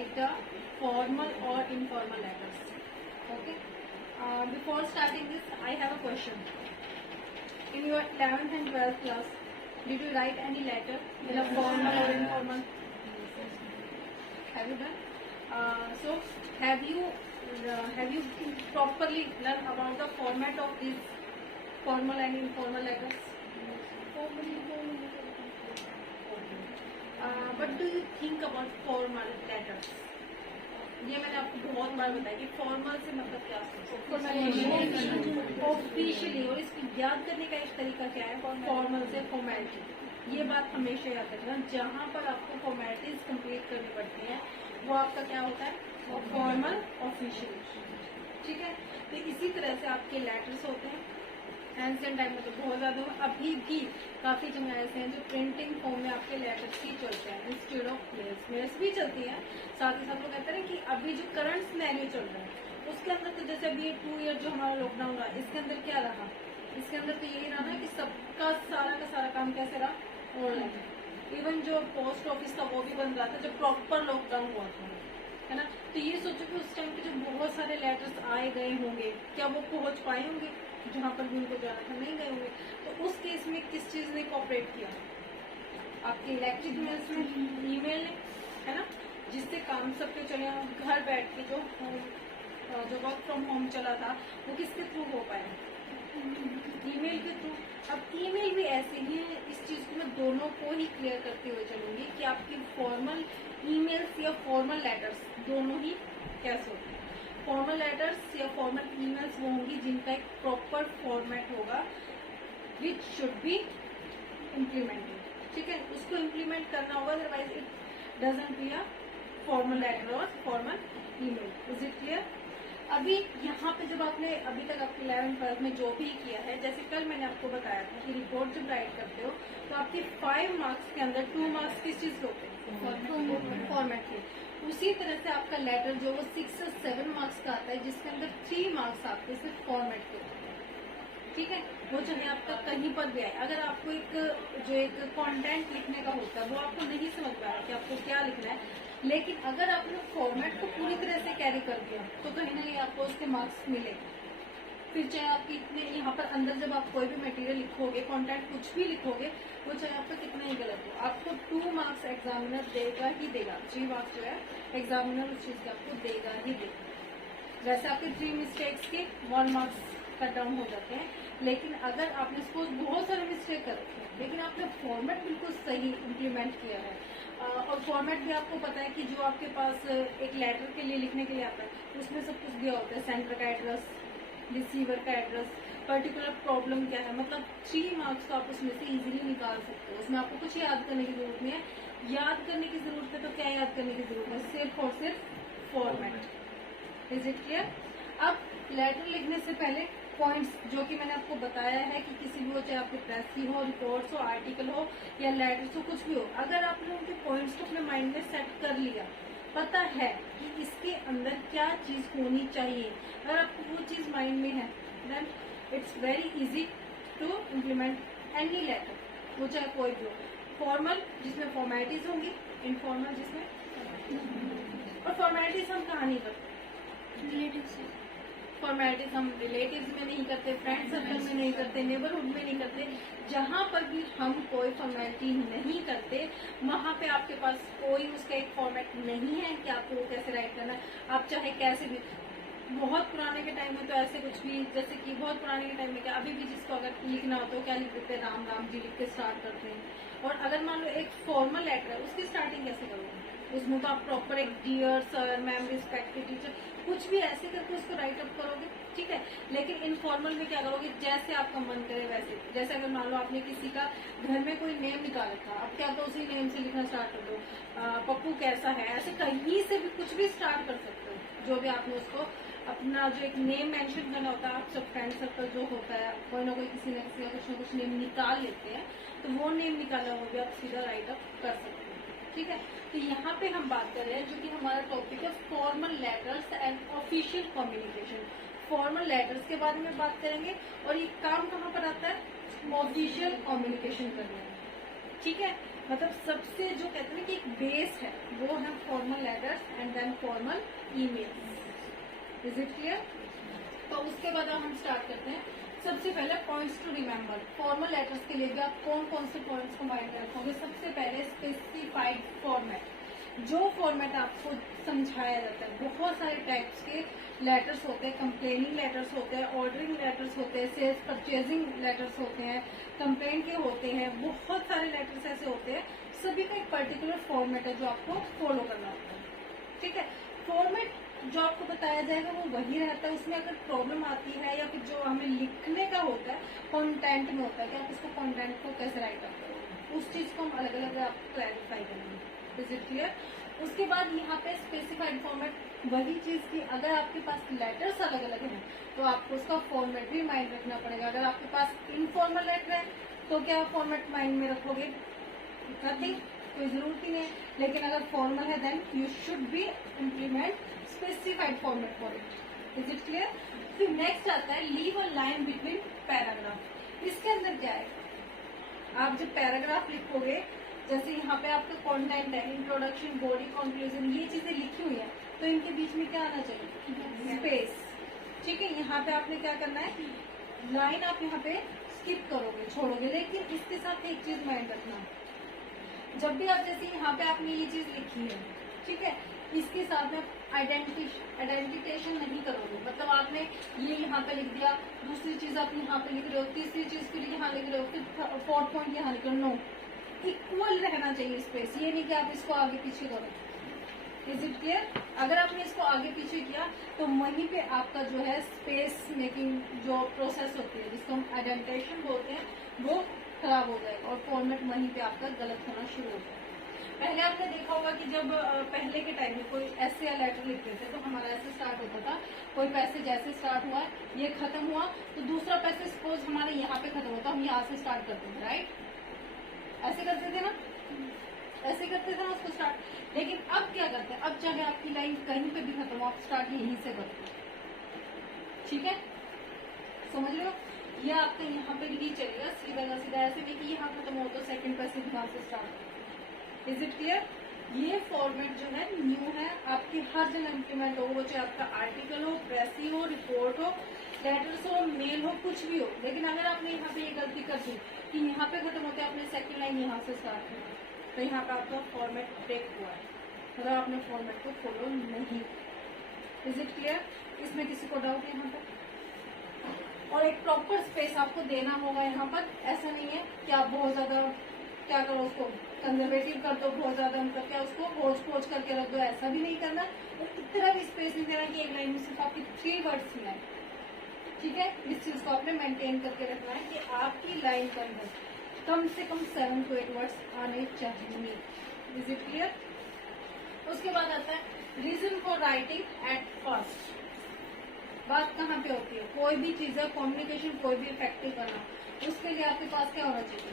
write the formal or informal letters. Okay. Before starting this, I have a question. In your 11th and 12th class, did you write any letter in a formal or informal? Have you done? So have you properly learned about the format of these formal and informal letters? What do you think about formal letters? ये मैंने आपको बहुत बार बताया कि formal से मतलब क्या officially, और इसको याद करने का एक तरीका क्या है, फॉर्मल से फॉर्मेलिटी। ये बात हमेशा याद रखना, जहाँ पर आपको फॉर्मेलिटीज कंप्लीट करनी पड़ती हैं वो आपका क्या होता है, फॉर्मल ऑफिशियल। ठीक है, तो इसी तरह से आपके लेटर्स होते हैं। एंशिएंट टाइम में तो बहुत ज्यादा, अभी भी काफी जगह ऐसे हैं जो प्रिंटिंग फॉर्म में आपके लेटर्स ही चलते हैं इंस्टेड ऑफ मेल्स। मेल्स भी चलती हैं, साथ ही साथ वो कहते हैं कि अभी जो करंट सिनेरियो चल रहा है उसके अंदर तो जैसे अभी 2 ईयर जो हमारा लॉकडाउन रहा, इसके अंदर क्या रहा, इसके अंदर तो यही रहा कि सबका सारा का सारा काम कैसे रहा, ऑनलाइन। इवन जो पोस्ट ऑफिस था वो भी बंद रहा था जब प्रॉपर लॉकडाउन हुआ था, है ना। तो ये सोचो कि उस टाइम पे जो बहुत सारे लेटर्स आए गए होंगे, क्या वो पहुंच पाए होंगे जहाँ पर भी उनको जाना था, नहीं गए होंगे। तो उस केस में किस चीज ने कोऑपरेट किया, आपके इलेक्ट्रिक मेल्स में, ईमेल ने, है ना, जिससे काम सबके चले। घर बैठ के जो वर्क फ्रॉम होम चला था वो किसके थ्रू हो पाया, ईमेल के थ्रू। अब ईमेल भी ऐसे ही है, इस चीज को मैं दोनों को ही क्लियर करते हुए चलूंगी कि आपकी फॉर्मल ईमेल्स या फॉर्मल लेटर्स दोनों ही कैसे होते हैं। फॉर्मल लेटर्स या फॉर्मल ईमेल्स वो होंगी जिनका एक प्रॉपर फॉर्मेट होगा विच शुड बी इम्प्लीमेंटेड। ठीक है, उसको इम्प्लीमेंट करना होगा, otherwise it doesn't be a formal letter और formal email. Is it clear? अभी यहाँ पे जब आपने अभी तक आपके 11th 12th में जो भी किया है, जैसे कल मैंने आपको बताया था कि रिपोर्ट जब राइट करते हो तो आपके 5 मार्क्स के अंदर 2 मार्क्स किस चीज होते हैं, फॉर्मेट के। उसी तरह से आपका लेटर जो वो 6 से 7 मार्क्स का आता है, जिसके अंदर 3 मार्क्स आपके सिर्फ फॉर्मेट के होते हैं। ठीक है, वो चाहे आपका कहीं पर भी आए। अगर आपको एक कंटेंट लिखने का होता है वो आपको नहीं समझ पा रहा कि आपको क्या लिखना है, लेकिन अगर आपने फॉर्मेट को पूरी तरह से कैरी कर दिया तो कहीं ना कहीं आपको उसके मार्क्स मिलेंगे। फिर चाहे आपकी इतने यहाँ पर अंदर जब आप कोई भी मटेरियल लिखोगे, कंटेंट कुछ भी लिखोगे, वो चाहे आपका कितना ही गलत हो, आपको 2 मार्क्स एग्जामिनर देगा ही देगा। 3 मार्क्स जो है एग्जामिनर उस चीज का आपको देगा ही देगा। वैसे आपके 3 मिस्टेक्स के 1 मार्क्स कट डाउन हो जाते हैं, लेकिन अगर आपने सपोज बहुत सारे मिस्टेक कर रखे हैं लेकिन आपने फॉर्मेट बिल्कुल सही इम्प्लीमेंट किया है, और फॉर्मेट भी आपको पता है कि जो आपके पास एक लेटर के लिए लिखने के लिए आता है उसमें सब कुछ दिया होता है, सेंडर का एड्रेस, रिसीवर का एड्रेस, पर्टिकुलर प्रॉब्लम क्या है, मतलब 3 मार्क्स तो आप उसमें से इजीली निकाल सकते हो। उसमें आपको कुछ याद करने की जरूरत नहीं है। याद करने की जरूरत है तो क्या याद करने की जरूरत है, सिर्फ और सिर्फ फॉर्मेट। Is it clear? अब लेटर लिखने से पहले पॉइंट्स जो कि मैंने आपको बताया है कि किसी भी हो, चाहे आपके प्रेस की हो, रिपोर्ट्स हो, आर्टिकल हो या लेटर्स हो, कुछ भी हो, अगर आपने उनके पॉइंट्स को अपने माइंड में सेट कर लिया, पता है कि इसके अंदर क्या चीज होनी चाहिए, अगर आपको वो चीज माइंड में है, then it's very easy to implement any letter, वो चाहे कोई भी हो। फॉर्मल जिसमें फॉर्मेलिटीज होंगी, इनफॉर्मल जिसमें, और फॉर्मेलिटीज हम कहाँ नहीं करते, रिलेटिव्स। फॉर्मेलिटीज हम रिलेटिव्स में नहीं करते, फ्रेंड सर्कल में नहीं करते, नेबरहुड में नहीं करते। जहाँ पर भी हम कोई फॉर्मेलिटी नहीं करते वहाँ पे आपके पास कोई उसका एक फॉर्मेट नहीं है कि आपको वो कैसे राइट करना है। आप चाहे कैसे भी, बहुत पुराने के टाइम में तो ऐसे कुछ भी, जैसे कि बहुत पुराने के टाइम में क्या, अभी भी जिसको अगर लिखना हो तो क्या लिख देते हैं, राम राम जी लिख के स्टार्ट करते हैं। और अगर मान लो एक फॉर्मल लेटर है, उसकी स्टार्टिंग कैसे करोगे, उसमें तो आप प्रॉपर एक dear sir, ma'am, respected teacher, कुछ भी ऐसे करके उसको राइट अप करोगे। ठीक है, लेकिन इनफॉर्मल में क्या करोगे, जैसे आपका मन करे वैसे। जैसे अगर मान लो आपने किसी का घर में कोई नेम निकाला था, अब क्या तो उसी नेम से लिखना स्टार्ट कर दो, पप्पू कैसा है, ऐसे कहीं से भी कुछ भी स्टार्ट कर सकते हो। जो भी आपने उसको अपना जो एक नेम मेंशन करना होता है, आप सब फ्रेंड सर्कल जो होता है, कोई ना कोई किसी न किसी का कुछ ना कुछ नेम निकाल लेते हैं, तो वो नेम निकाला हुआ भी आप सीधा राइट अप कर सकते हैं। ठीक है, तो यहाँ पे हम बात कर रहे हैं जो कि हमारा टॉपिक है formal letters and official communication. Formal letters के बारे में बात करेंगे और ये काम कहाँ पर आता है, ऑफिशियल कम्युनिकेशन करने में। ठीक है, मतलब सबसे जो कहते हैं ना कि एक बेस है वो है formal letters and then formal emails. Is it clear? तो उसके बाद हम स्टार्ट करते हैं। सबसे पहले points to remember. Formal letters के लिए भी आप कौन कौन से पॉइंट्स को माइंड में रखोगे? सबसे पहले स्पेसिफाइड फॉर्मेट, जो फॉर्मेट आपको समझाया जाता है। बहुत सारे टाइप्स के लेटर्स होते हैं, कंप्लेनिंग लेटर्स होते हैं, ऑर्डरिंग लेटर्स होते हैं, सेल्स परचेजिंग लेटर्स होते हैं, कंप्लेंट के होते हैं, बहुत सारे लेटर्स ऐसे होते हैं। सभी का एक पर्टिकुलर फॉर्मेट है जो आपको फॉलो करना होता है। ठीक है, फॉर्मेट जो आपको बताया जाएगा वो वही रहता है। उसमें अगर प्रॉब्लम आती है या फिर जो हमें लिखने का होता है, कंटेंट में होता है कि आप उसको कंटेंट को कैसे राइट अप करोगे, उस चीज को हम अलग अलग आपको क्लैरिफाई करेंगे। Is it clear? उसके बाद यहाँ पे स्पेसिफाइड फॉर्मेट वही चीज की, अगर आपके पास लेटर्स अलग अलग हैं तो आपको उसका फॉर्मेट भी माइंड रखना पड़ेगा। अगर आपके पास इनफॉर्मल लेटर है तो क्या फॉर्मेट माइंड में रखोगे? नथिंग, कोई जरूरत ही नहीं। लेकिन अगर फॉर्मल है then you should be implement specified format for it. Is it clear? फिर नेक्स्ट आता है leave a line between paragraph. इसके अंदर क्या है? आप जब पैराग्राफ लिखोगे, जैसे यहाँ पे आपका कंटेंट है, इंट्रोडक्शन, बॉडी, कंक्लूजन, ये चीजें लिखी हुई है, तो इनके बीच में क्या आना चाहिए? स्पेस। ठीक है, यहाँ पे आपने क्या करना है? लाइन आप यहाँ पे स्किप करोगे, छोड़ोगे। लेकिन इसके साथ एक चीज माइंड रखना, जब भी आप जैसे यहाँ पे आपने ये चीज लिखी है, ठीक है, इसके साथ में आइडेंटिफिकेशन नहीं करोगे। मतलब आपने ये यहाँ पे लिख दिया, दूसरी चीज आप यहाँ पे लिख रहे हो, तीसरी चीज के लिए यहाँ लिख रहे हो, फिर फोर्थ पॉइंट यहाँ लिख रहे हो। नो, इक्वल रहना चाहिए स्पेस। ये नहीं कि आप इसको आगे पीछे करो। Is it clear? अगर आपने इसको आगे पीछे किया तो वहीं पे आपका जो है स्पेस मेकिंग जो प्रोसेस होती है, जिसको हम आइडेंटिफिकेशन बोलते हैं, वो खराब हो जाएगा और फॉर्मेट वहीं पे आपका गलत होना शुरू हो जाएगा। पहले आपने देखा होगा कि जब पहले के टाइम में कोई ऐसे या लेटर लिखते थे तो हमारा ऐसे स्टार्ट होता था। कोई पैसे जैसे स्टार्ट हुआ, ये खत्म हुआ, तो दूसरा पैसे सपोज हमारे यहाँ पे खत्म होता, हम यहाँ से स्टार्ट करते थे, राइट? ऐसे करते थे ना, ऐसे करते थे ना उसको स्टार्ट। लेकिन अब क्या करते हैं? अब चाहे आपकी लाइन कहीं पे भी खत्म हो, आप स्टार्ट यहीं से करते हैं। ठीक है, समझ लो? ये आपका यहाँ पे भी चलेगा सीधा का सीधा, ऐसे नहीं कि यहाँ खत्म हो तो सेकंड पैसे भी वहां से स्टार्ट। Is it clear? ये फॉर्मेट जो है न्यू है, आपकी हर जगह इम्प्लीमेंट हो, वो चाहे आपका आर्टिकल हो, प्रेसी हो, रिपोर्ट हो, लेटर्स हो, मेल हो, कुछ भी हो। लेकिन अगर आपने यहाँ पे ये गलती कर दी कि यहाँ पे खत्म होते आपने सेकंड लाइन यहाँ से स्टार्ट की, तो यहाँ पे आपका फॉर्मेट ब्रेक हुआ है, मतलब आपने फॉर्मेट को फॉलो नहीं। Is it clear? इसमें किसी को डाउट है यहाँ पर? और एक प्रॉपर स्पेस आपको देना होगा यहाँ पर। ऐसा नहीं है कि आप बहुत ज्यादा क्या करो, उसको कंजर्वेटिव कर दो, बहुत ज्यादा मतलब क्या उसको खोज खोज करके रख दो, ऐसा भी नहीं करना। और इतना भी स्पेस नहीं देना कि एक लाइन में सिर्फ आपकी 3 वर्ड्स मिलाए। ठीक है, इस चीज को आपने मेंटेन करके रखना है कि आपकी लाइन के अंदर कम से कम 7 to 8 वर्ड्स आने चाहिए। Is it clear? उसके बाद आता है reason for writing at first. बात कहाँ पे होती है? कोई भी चीज है, कम्युनिकेशन कोई भी इफेक्टिव करना, उसके लिए आपके पास क्या होना चाहिए?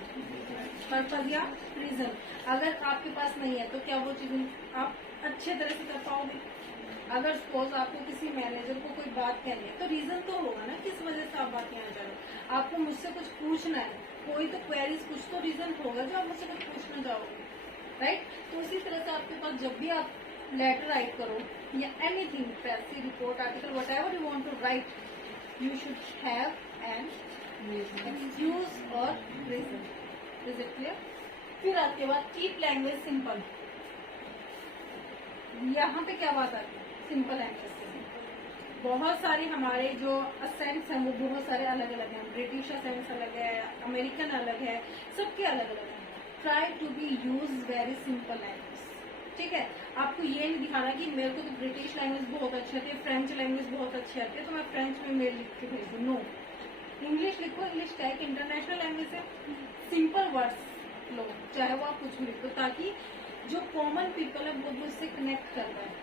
पर्पज या रीजन। अगर आपके पास नहीं है तो क्या वो चीज आप अच्छे तरह से कर पाओगे? अगर सपोज आपको किसी मैनेजर को कोई बात कहनी है तो रीजन तो होगा ना, किस वजह से आप बात कहना चाह रहे हो। आपको मुझसे कुछ पूछना है, कोई तो क्वेरीज, कुछ तो रीजन होगा जो आप मुझसे कुछ पूछना चाहोगे, राइट? तो उसी तरह से आपके पास जब भी आप लेटर राइट करो या anything, precis, report, article, whatever you want to write, you should have an excuse और रीजन। Is it clear? फिर आपके बाद कीप लैंग्वेज सिंपल। यहाँ पे क्या बात आती है? सिंपल लैंग्वेज से बहुत सारे हमारे जो असेंट्स हैं वो बहुत सारे अलग अलग हैं। ब्रिटिश असेंट्स अलग है, अमेरिकन अलग है, सबके अलग अलग है। Try to be use very simple language. ठीक है, आपको ये नहीं दिखाना कि मेरे को तो ब्रिटिश लैंग्वेज बहुत अच्छी आती है, फ्रेंच लैंग्वेज बहुत अच्छी आती है तो मैं फ्रेंच में मेल लिख के भेज दूँ। नो, इंग्लिश लिखो। इंग्लिश क्या है? इंटरनेशनल लैंग्वेज है। सिंपल वर्ड्स लो, चाहे वो आप कुछ भी लिखो, ताकि जो कॉमन पीपल है वो उससे कनेक्ट कर पाए।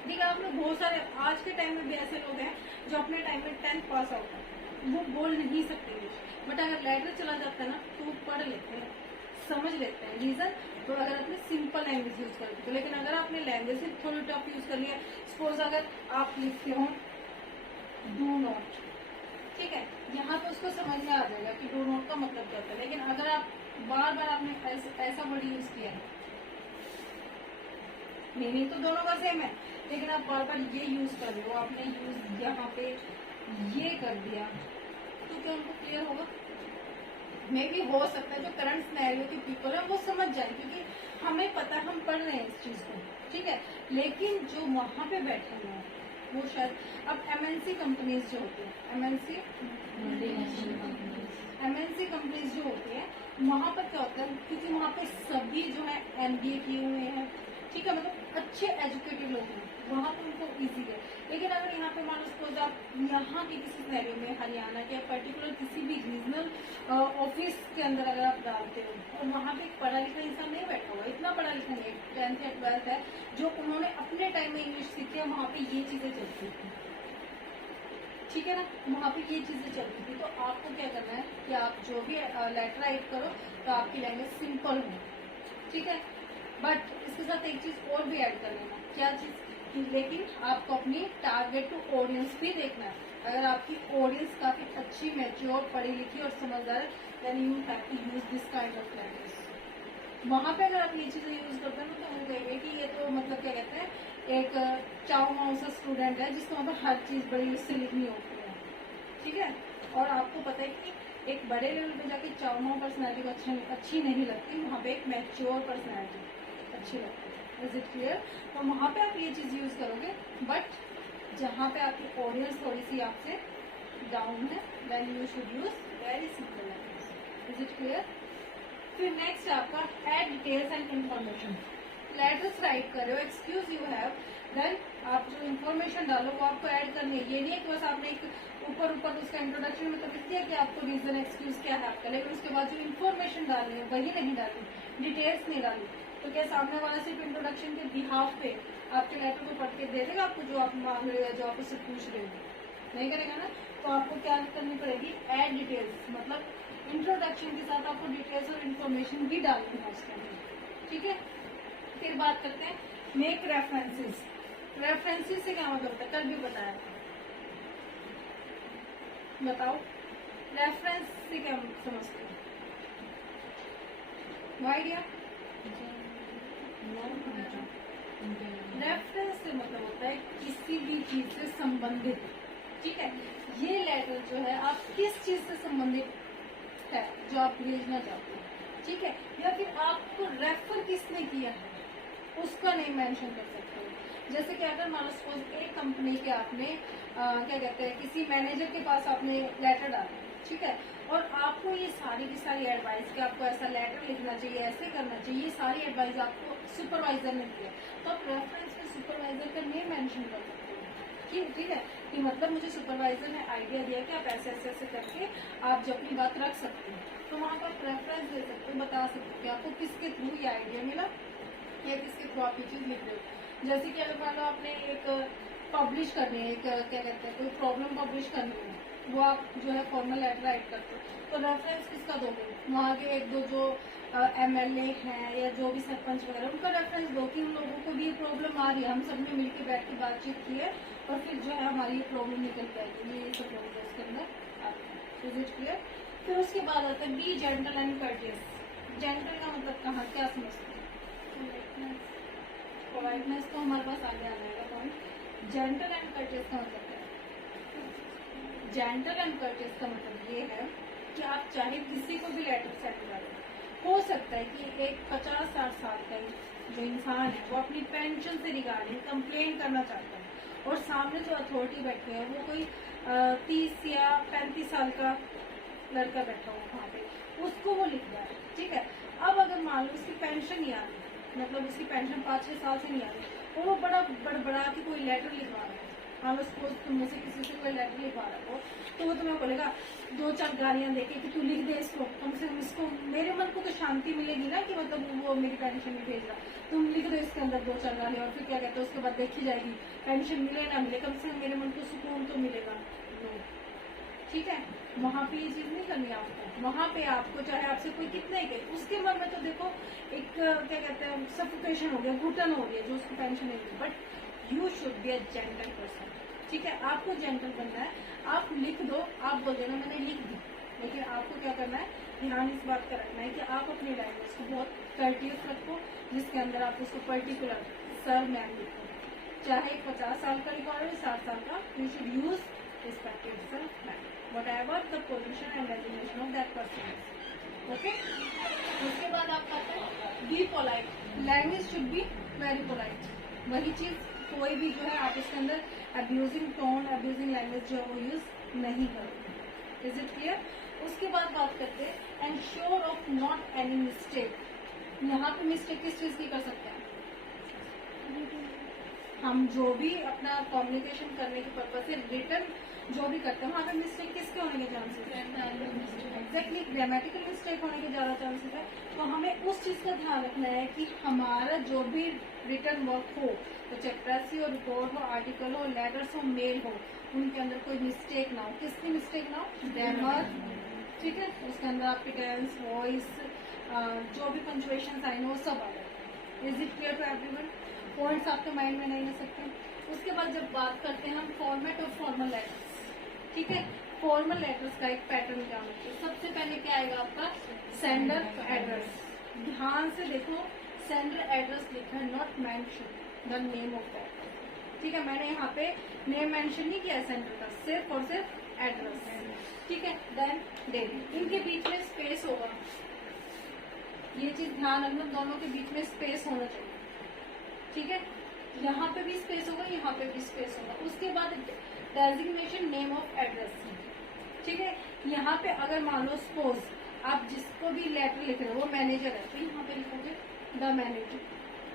ठीक है, आप लोग बहुत सारे आज के टाइम में भी ऐसे लोग हैं जो अपने टाइम में 10th पास आउट है, वो बोल नहीं सकते इंग्लिश, बट अगर लेटर चला जाता है ना तो पढ़ लेते हैं, समझ लेते हैं। रीजन तो अगर आपने सिंपल लैंग्वेज यूज कर दी, लेकिन अगर आपने लैंग्वेज से थोड़ी टफ यूज कर लिया, सपोज अगर आप लिखते हो डू नॉट, ठीक है, यहाँ पे उसको समझ में आ जाएगा कि डू नॉट का मतलब क्या होता है। लेकिन अगर आप बार बार आपने ऐसा वर्ड यूज किया है, मीनिंग तो दोनों का सेम है, लेकिन आप बार बार ये यूज कर रहे हो, आपने यूज यहाँ पे ये कर दिया, तो क्या उनको क्लियर होगा? मे भी हो सकता है जो करंट सिनेरियो के पीपल है वो समझ जाए, क्योंकि हमें पता है, हम पढ़ रहे हैं इस चीज को, ठीक है। लेकिन जो वहां पे बैठे हुए हैं वो शायद, अब एमएनसी कंपनीज जो होती है, एमएनसी कंपनीज जो होती है, वहां पर क्या होता है, क्योंकि वहां पे सभी जो है एमबीए किए हुए हैं, ठीक है, मतलब अच्छे एजुकेटेड लोग हैं, वहाँ पे उनको इजी है। लेकिन अगर यहाँ पे मान लो सपोज आप यहाँ के किसी शहर में, हरियाणा के पर्टिकुलर किसी भी रीजनल ऑफिस के अंदर अगर आप डालते हो और वहाँ पे एक पढ़ा लिखा इंसान नहीं बैठा हुआ, इतना पढ़ा लिखा नहीं, 10th या 12th है, जो उन्होंने अपने टाइम में इंग्लिश सीखी है, वहाँ पे ये चीजें चलती थी, ठीक है ना, वहाँ पे ये चीजें चलती थी। तो आपको क्या करना है कि आप जो भी लेटर राइट करो तो आपकी लैंग्वेज सिंपल हो, ठीक है। बट इसके साथ एक चीज और भी ऐड कर लेना, क्या चीज, लेकिन आपको अपनी टारगेट टू ऑडियंस भी देखना है। अगर आपकी ऑडियंस काफी अच्छी, मैच्योर, पढ़ी लिखी और समझदार है, then you have to use this kind of language. वहां पे अगर आप ये चीजें यूज करते हैं तो वो कहेंगे कि ये तो मतलब क्या कहते हैं, एक चाव माऊ सा स्टूडेंट है जिसको मतलब हर चीज बड़ी उससे लिखनी होती है, ठीक है। और आपको पता है कि एक बड़े लेवल पे जाके चाव माऊ पर्सनैलिटी को अच्छी नहीं लगती, वहाँ पे एक मैच्योर पर्सनैलिटी अच्छी लगती है। Is it clear? तो वहाँ पे आप ये चीज यूज करोगे, बट जहाँ पे आपकी ऑडियंस थोड़ी सी आपसे डाउन है, then you should use very simple language. Is it clear? फिर नेक्स्ट आपका add details and information. Letters write कर रहे हो, एक्सक्यूज यू हैव, देन आप जो इन्फॉर्मेशन डालो वो आपको ऐड करनी है। ये नहीं है कि बस आपने एक ऊपर उसका इंट्रोडक्शन में तो लिख दिया कि आपको रीजन एक्सक्यूज क्या है आपका, लेकिन उसके बाद जो इन्फॉर्मेशन डालनी है वही नहीं डाली, डिटेल्स नहीं डाली, तो क्या सामने वाला सिर्फ इंट्रोडक्शन के बिहाफ पे आपके लेटर को पढ़ के दे देगा आपको जो आप मांग रहे हो, जो आप उससे पूछ रहे हो? नहीं करेगा ना। तो आपको क्या करनी पड़ेगी, ऐड डिटेल्स, मतलब इंट्रोडक्शन के साथ आपको डिटेल्स और इन्फॉर्मेशन भी डालनी है उसके अंदर, ठीक है। फिर बात करते हैं मेक रेफरेंसेस। रेफरेंसेस से क्या मतलब होता है, कल भी बताया था, बताओ रेफरेंस से क्या समझते हैं? आइडिया? रेफरेंस से मतलब होता है किसी भी चीज से संबंधित, ठीक है। ये लेटर जो है आप किस चीज से संबंधित है जो आप भेजना चाहते हैं, ठीक है, या फिर आपको रेफर किसने किया है उसका नेम मेंशन कर सकते हो। जैसे कि अगर मान लो सपोज एक कंपनी के आपने क्या कहते हैं, किसी मैनेजर के पास आपने लेटर डाला, ठीक है, और आपको ये सारी की सारी एडवाइस कि आपको ऐसा लेटर लिखना चाहिए, ऐसे करना चाहिए, ये सारी एडवाइस आपको सुपरवाइजर ने दी है, तो आप रेफरेंस में सुपरवाइजर का नेम मेंशन कर सकते हो, ठीक है, कि मतलब मुझे सुपरवाइजर ने आइडिया दिया कि आप ऐसे ऐसे ऐसे करके आप जो अपनी बात रख सकते हो, तो वहाँ पर रेफरेंस दे सकते हो, बता सकते हो कि आपको किसके थ्रू ये आइडिया मिला या किसके थ्रू आप ये चीज लिख रहे हो। जैसे कि अगर मान लो आपने एक पब्लिश करनी है, एक क्या कहते हैं, कोई प्रॉब्लम पब्लिश करनी है, वो आप जो है फॉर्मल लेटर राइट करते हो, तो रेफरेंस किसका दोगे, वहाँ के एक दो जो एमएलए हैं या जो भी सरपंच वगैरह, उनका रेफरेंस दो कि उन लोगों को भी ये प्रॉब्लम आ रही है, हम सब ने मिलकर बैठ के बातचीत की है और फिर जो है हमारी ये प्रॉब्लम निकल जाएगी, ये सब लोग उसके अंदर आते हैं। Is it clear? फिर उसके बाद आता है be gentle and courteous. Gentle का मतलब कहाँ क्या समझते हैं? पोलाइटनेस तो हमारे पास आगे आ जाएगा पॉइंट। जेंटल एंड कर्टियस का मतलब क्या है? जेंटल एंड कर्टियस का मतलब ये है कि आप चाहे किसी को भी लेटर सेंड करें, हो सकता है कि एक 50-60 साल का जो इंसान है वो अपनी पेंशन से रिगार्डिंग कंप्लेन करना चाहता है और सामने जो अथॉरिटी बैठे हैं वो कोई 30 या 35 साल का लड़का बैठा हुआ वहाँ पे, उसको वो लिख रहा है, ठीक है। अब अगर मान लो उसकी पेंशन नहीं आ रही, मतलब उसकी पेंशन 5-6 साल से नहीं आ रही और वो बड़ा बड़बड़ा के कोई लेटर लिखवा रहा है, हाँ सपोज तुम में से किसी से कोई लेटर लिखवा रहा हो, तो वो तुम्हें बोलेगा 2-4 गालियां देके कि तू लिख दे इसको, कम से कम इसको, मेरे मन को तो शांति मिलेगी ना कि मतलब वो मेरी पेंशन नहीं भेज रहा, तुम लिख दो इसके अंदर 2-4 गालियां, और फिर क्या कहते हैं उसके बाद देखी जाएगी पेंशन मिले ना मिले, कम से कम मेरे मन को सुकून तो मिलेगा, ठीक है। वहाँ पे ये चीज नहीं करनी आपको, वहाँ पे आपको चाहे आपसे कोई कितना ही कहे, उसके मन में तो देखो एक क्या कहते हैं सफोकेशन हो गया, घुटन हो गया जो उसको पेंशन नहीं मिली, but you should be a gentle person, ठीक है। आपको जेंटल बनना है, आप लिख दो, आप बोल देना मैंने लिख दी, लेकिन आपको क्या करना है, ध्यान इस बात का रखना है कि आप अपनी लैंग्वेज को बहुत कर्टियस रखो, जिसके अंदर आप उसको पर्टिकुलर सर मैम लिखो, चाहे 50 साल का रिकॉर्ड हो 60 साल का, you should use respected sir ma'am whatever the position and designation of that person is. Okay? उसके बाद आप कहते हैं be polite, language should be very polite. वही चीज कोई भी जो है आप इसके अंदर अब्यूजिंग टोन, अब्यूजिंग लैंग्वेज जो है वो यूज नहीं करोगे। Is it clear? उसके बाद बात करते हैं ensure of not any mistake. यहाँ पे मिस्टेक किस चीज की कर सकते हैं? हम जो भी अपना कम्युनिकेशन करने के पर्पज से रिटर्न जो भी करते हैं वहाँ पे मिस्टेक किसके होने के चांसेस है? एग्जैक्टली, ग्रामेटिकल मिस्टेक होने के ज्यादा चांसेस है। तो हमें उस चीज का ध्यान रखना है कि हमारा जो भी रिटर्न वर्क हो, तो चाहे प्रेस हो, रिपोर्ट हो, आर्टिकल हो, लेटर्स हो, मेल हो, उनके अंदर कोई मिस्टेक ना हो। किसकी मिस्टेक ना हो? ग्रामर, ठीक है, उसके अंदर आपके टेंस, वॉइस, जो भी पंचुएशन साइन हो सब आ जाए। Is it clear to everyone? Points आपके माइंड में नहीं ले सकते। उसके बाद जब बात करते हैं हम फॉर्मेट ऑफ फॉर्मल लेटर्स, ठीक है, फॉर्मल लेटर्स का एक पैटर्न जानते हैं। सबसे पहले क्या आएगा आपका? Sender address. ध्यान से देखो, सेंडर एड्रेस लिखा है, not mention the name of that. ठीक है, मैंने यहाँ पे नेम मेंशन नहीं किया सेंडर का, सिर्फ और सिर्फ एड्रेस। ठीक है, देन डेट, इनके बीच में स्पेस होगा, ये चीज ध्यान रखना, दोनों के बीच में स्पेस होना चाहिए। ठीक है, यहाँ पे भी स्पेस होगा, यहाँ पे भी स्पेस होगा। उसके बाद डेजिग्नेशन नेम ऑफ एड्रेस, ठीक है, यहाँ पे अगर मान लो सपोज आप जिसको भी लेटर लिख रहे हो वो मैनेजर है, तो यहाँ पे लिखोगे the manager,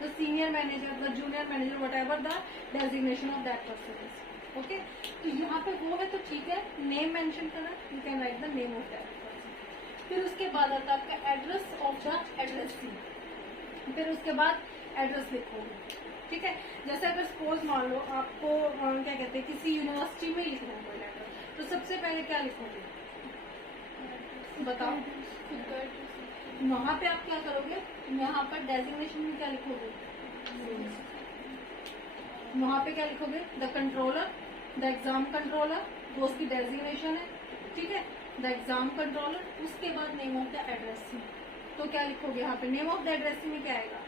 the senior manager, the junior manager, what ever the designation of that person is. Okay, तो यहाँ पे वो है तो ठीक है, नेम मेंशन करना, you can write the name of that person. फिर उसके बाद आता है आपका एड्रेस ऑफ द एड्रेसी, फिर उसके बाद एड्रेस लिखोगे। ठीक है, जैसे अगर सपोज मान लो आपको क्या कहते हैं किसी यूनिवर्सिटी में लिखना है कोई लेटर, तो सबसे पहले क्या लिखोगे बताओ? वहाँ पे आप क्या करोगे? यहाँ पर डेजिग्नेशन में क्या लिखोगे? वहाँ पे क्या लिखोगे? The controller, the exam controller, वो उसकी डेजिग्नेशन है। ठीक है, द एग्जाम कंट्रोलर। उसके बाद नेम ऑफ द एड्रेस, तो क्या लिखोगे यहाँ पे? नेम ऑफ द एड्रेस में क्या आएगा?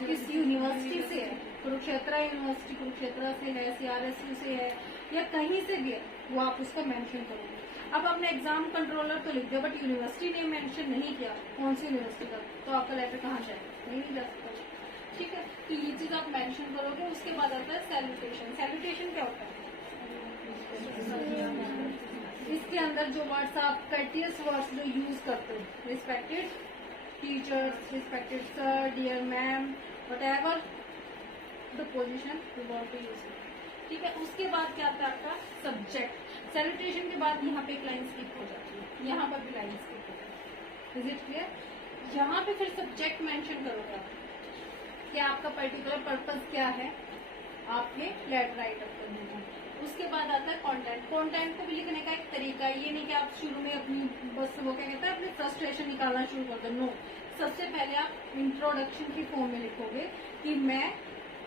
किस यूनिवर्सिटी से है, कुरुक्षेत्र यूनिवर्सिटी कुरुक्षेत्र से है, CRSU से है, या कहीं से भी है, वो आप उसका मेंशन करोगे। अब आपने एग्जाम कंट्रोलर तो लिख दिया, बट यूनिवर्सिटी ने मेंशन नहीं किया कौन सी यूनिवर्सिटी का, तो आपका लेटर कहाँ जाएगा? नहीं जा सकता। ठीक है, तो ये चीज आप मेंशन करोगे। उसके बाद आता है सैल्यूटेशन। सैल्यूटेशन क्या होता है? इसके अंदर जो वर्ड्स आप कर्टियस वर्ड्स जो यूज करते हो, respected teachers, respected sir, dear ma'am, whatever the position you want to use it. ठीक है, उसके बाद क्या आता है आपका सब्जेक्ट। सैल्यूटेशन के बाद यहाँ पे एक लाइन स्किप हो जाती है, यहाँ पर भी लाइन स्किप हो जाती है। Is it clear? यहाँ पे फिर सब्जेक्ट मेंशन करोगे आप कि आपका पर्टिकुलर पर्पस क्या है आपके लेटर राइट अप करने का। उसके बाद आता है कंटेंट। कंटेंट को भी लिखने का एक तरीका है, ये नहीं कि आप शुरू में अपनी बस वो क्या कहते हैं अपनी फ्रस्ट्रेशन निकालना शुरू कर दो। नो, सबसे पहले आप इंट्रोडक्शन की फॉर्म में लिखोगे कि मैं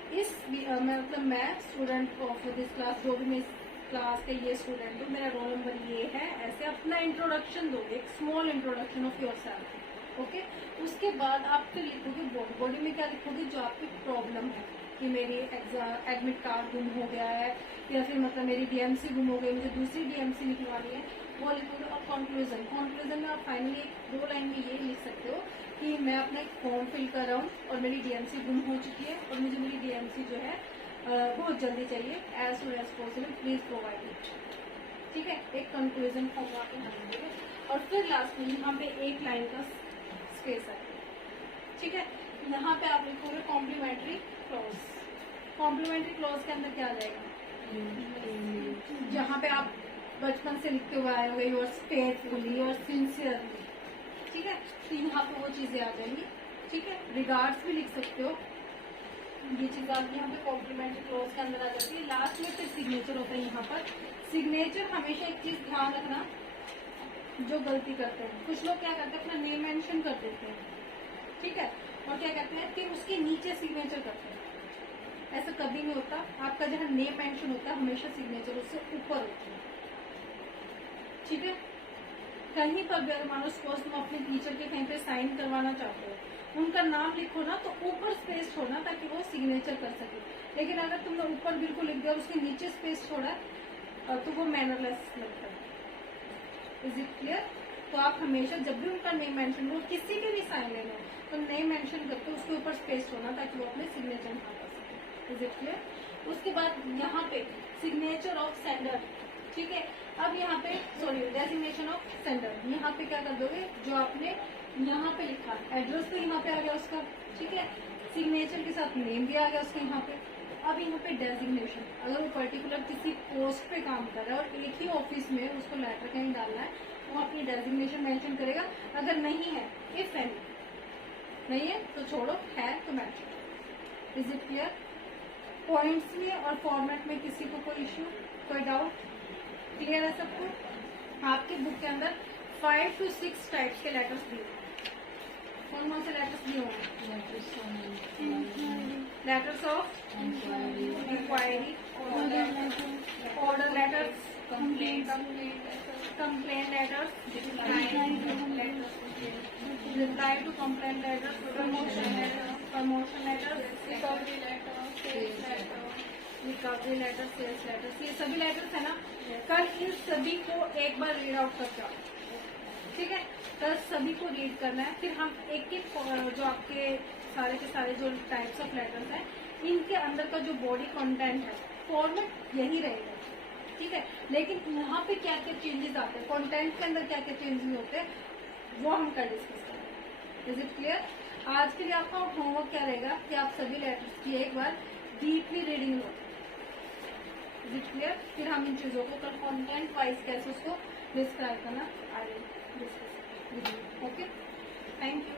मतलब मैं स्टूडेंट ऑफ दिस क्लास, जो भी मैं इस क्लास के ये स्टूडेंट हूँ, मेरा रोल नंबर ये है, ऐसे अपना इंट्रोडक्शन दोगे, एक small introduction of your self. Okay, उसके बाद आप फिर लिखोगे बॉडी। बॉडी में क्या लिखोगे? जो आपकी प्रॉब्लम है कि मेरी एडमिट कार्ड गुम हो गया है, या फिर मतलब मेरी DMC गुम हो गई, मुझे दूसरी DMC निकलवानी है, वो लिखोगे। और कंक्लूजन, कंक्लूजन में आप फाइनली 2 लाइन में ये लिख सकते हो कि मैं अपना एक फॉर्म फिल कर रहा हूँ और मेरी DMC गुम हो चुकी है और मुझे मेरी DMC जो है बहुत जल्दी चाहिए, as soon as possible, please provide it. ठीक है, एक कंक्लूजन फॉर्म आप बना देंगे। और फिर लास्ट में यहाँ पे एक लाइन का स्पेस है। ठीक है, यहाँ पे आप लिखोगे कॉम्प्लीमेंट्री क्लॉज। कॉम्प्लीमेंट्री क्लॉज के अंदर क्या आ जाएगा? जहाँ पे आप बचपन से लिखते हुए आए होंगे, योर फेथफुली और सिंसियरली। ठीक है, तो यहाँ पे वो चीजें आ जाएंगी। ठीक है, रिगार्ड्स भी लिख सकते हो, ये चीज आप यहाँ पे कॉम्प्लीमेंट्री क्लॉज के अंदर आ जाती है। लास्ट में फिर सिग्नेचर होता है। यहाँ पर सिग्नेचर हमेशा एक चीज ध्यान रखना, जो गलती करते हैं कुछ लोग क्या करते हैं, अपना नेम मेंशन कर देते हैं। ठीक है, और क्या कहते हैं कि उसके नीचे सिग्नेचर करते हैं। ऐसा कभी नहीं होता, आपका जहाँ नेम मेंशन होता है हमेशा सिग्नेचर उससे ऊपर होती है। ठीक है, कहीं पर भी अगर मानो सपोज तुम अपने टीचर के कहीं पे साइन करवाना चाहते हो, उनका नाम लिखो ना तो ऊपर स्पेस छोड़ना ताकि वो सिग्नेचर कर सके। लेकिन अगर तुमने ऊपर बिल्कुल लिख दिया और उसके नीचे स्पेस छोड़ा तो वो मैनरलेस लगता है। Is it clear? तो आप हमेशा जब भी उनका नेम मेंशन करो, किसी के भी साइन लेना हो तो नेम मेंशन करके उसके ऊपर स्पेस छोड़ना ताकि वो अपने सिग्नेचर यहाँ कर सके। Is it clear? उसके बाद यहाँ पे सिग्नेचर ऑफ सेंडर, ठीक है। अब यहाँ पे सॉरी डेजिग्नेशन ऑफ सेंडर, यहाँ पे क्या कर दोगे, जो आपने यहाँ पे लिखा एड्रेस तो यहाँ पे आ गया उसका, ठीक है, सिग्नेचर के साथ नेम भी आ गया उसका यहाँ पे। अब यहाँ पे डेजिग्नेशन, अगर वो पर्टिकुलर किसी पोस्ट पे काम कर रहा है और एक ही ऑफिस में उसको लेटर कहीं डालना है, वो अपनी डेजिग्नेशन मेंशन करेगा। अगर नहीं है, इफ एनी नहीं है तो छोड़ो, है तो mention. Is it clear? Points में और फॉर्मेट में किसी को कोई इश्यू, कोई डाउट? क्लियर है सबको? आपके बुक के अंदर 5 to 6 टाइप्स के लेटर्स दिए। कौन कौन से लेटर्स दिए होंगे? Letters of inquiry, order letters, complain letters, reply to complain letters, promotion letters, recovery letter, sales letters, ये सभी लेटर्स है ना। कल इन सभी को एक बार रीड आउट करके आओ, ठीक है। कल सभी को रीड करना है, फिर हम एक एक जो आपके सारे के सारे जो टाइप्स ऑफ लेटर्स हैं, इनके अंदर का जो बॉडी कंटेंट है, फॉर्मेट यही रहेगा, ठीक है। लेकिन यहाँ पे क्या क्या चेंजेस आते हैं, कंटेंट के अंदर क्या क्या चेंजेस होते हैं, वो हम कल डिस्कस करेंगे। Is it clear? आज के लिए आपका होमवर्क क्या रहेगा कि आप सभी लेटर्स की एक बार डीपली रीडिंग लो। Is it clear? फिर हम इन चीजों को कल कंटेंट वाइज कैसे उसको डिस्क्राइब करना आगे डिस्कस। Okay, thank you.